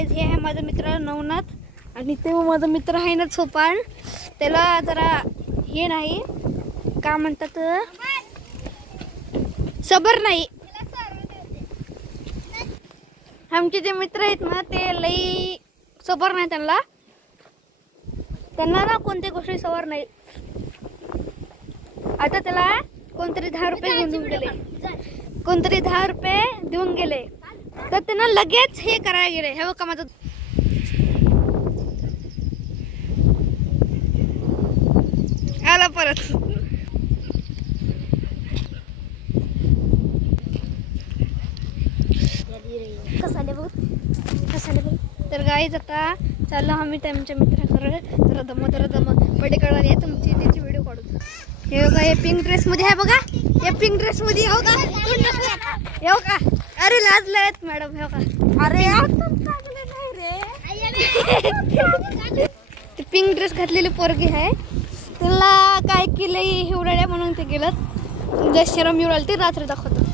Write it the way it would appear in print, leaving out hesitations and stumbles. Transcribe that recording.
Guys हे आहे माझा मित्र नवनाथ आणि ते माझा मित्र आहे ना सोपान. त्याला जरा हे नाही का म्हणतात सबर नाही. आमचे जे मित्र आहेत ना ते लई सबर नाही त्यांना ना कोणत्या गोष्टी सबर नाही. आता त्याला कोणतरी 10 रुपये घेऊन गेले देऊन गेले तर त्यांना लगेच हे करायला गेले. हे बघा माझं आला परत. तर गाईज आता चाललो आम्ही त्यांच्या मित्राकडे. जरा दम बडे कळणार आहे तुमची त्याची व्हिडिओ काढू. हे बघा हे पिंक ड्रेस मध्ये आहे बघा. हे पिंक ड्रेस मध्ये हो का येऊ का. अरे लाजले आहेत मॅडम. हे बघा अरे ते पिंक ड्रेस घातलेली पोरगी आहे. त्याला काय केलंय एवढ्या म्हणून ते गेलं. उद्या शरम येऊ राहिली ती रात्री दाखवतो.